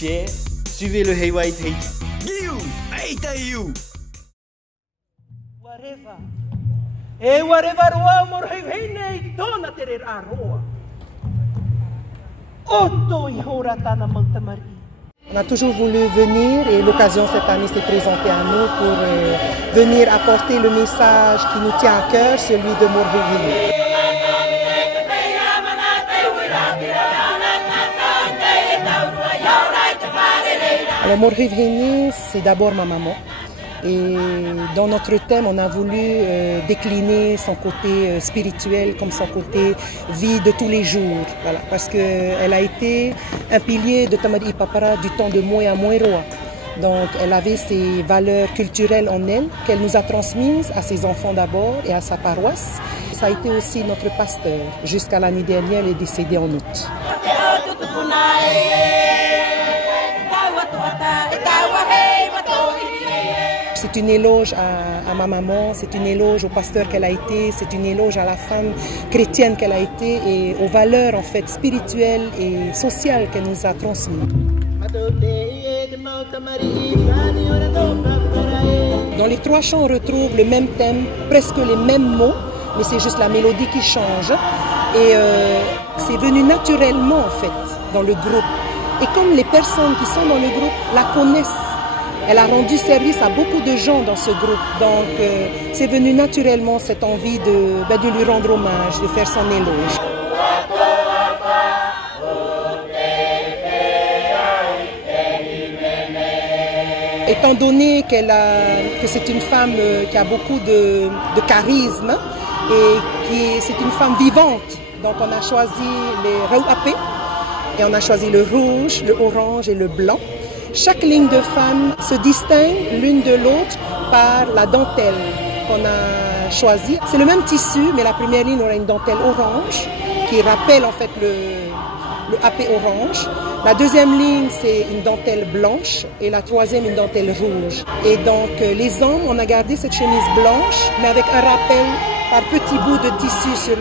Roche, suivez le Hawaii Tate. Giu, Aitayu. Wareva. E wareva roa morhevene dona terer aroa. Otto i horatana maltamari. On a toujours voulu venir et l'occasion cette année s'est présentée à nous pour venir apporter le message qui nous tient à cœur, celui de Morhevini. Alors Morhevini, c'est d'abord ma maman. Et dans notre thème, on a voulu décliner son côté spirituel comme son côté vie de tous les jours. Voilà, parce qu'elle a été un pilier de Tamari Ipapara du temps de Moya Moeroa. Donc elle avait ses valeurs culturelles en elle qu'elle nous a transmises à ses enfants d'abord et à sa paroisse. Ça a été aussi notre pasteur. Jusqu'à l'année dernière, elle est décédée en août. C'est une éloge à ma maman, c'est une éloge au pasteur qu'elle a été, c'est une éloge à la femme chrétienne qu'elle a été et aux valeurs en fait spirituelles et sociales qu'elle nous a transmises. Dans les trois chants, on retrouve le même thème, presque les mêmes mots, mais c'est juste la mélodie qui change. Et c'est venu naturellement en fait dans le groupe. Et comme les personnes qui sont dans le groupe la connaissent, elle a rendu service à beaucoup de gens dans ce groupe. Donc c'est venu naturellement cette envie de lui rendre hommage, de faire son éloge. Étant donné que c'est une femme qui a beaucoup de charisme et c'est une femme vivante, donc on a choisi les Rauapé et on a choisi le rouge, le orange et le blanc. Chaque ligne de femme se distingue l'une de l'autre par la dentelle qu'on a choisie. C'est le même tissu, mais la première ligne aura une dentelle orange qui rappelle en fait le AP orange. La deuxième ligne, c'est une dentelle blanche et la troisième, une dentelle rouge. Et donc, les hommes, on a gardé cette chemise blanche, mais avec un rappel par petits bouts de tissu sur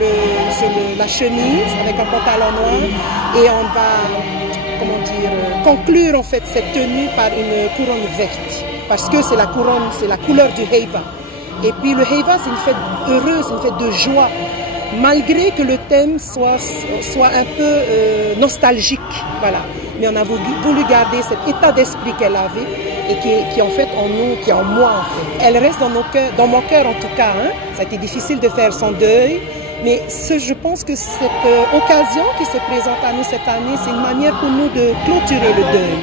la chemise, avec un pantalon noir. Et on va, conclure en fait cette tenue par une couronne verte. Parce que c'est la couronne, c'est la couleur du Heiva. Et puis le Heiva, c'est une fête heureuse, une fête de joie. Malgré que le thème soit un peu nostalgique, voilà. Mais on a voulu garder cet état d'esprit qu'elle avait et qui est en fait en nous, qui est en moi en fait. Elle reste dans nos cœurs, dans mon cœur en tout cas. Hein. Ça a été difficile de faire son deuil, mais je pense que cette occasion qui se présente à nous cette année, c'est une manière pour nous de clôturer le deuil.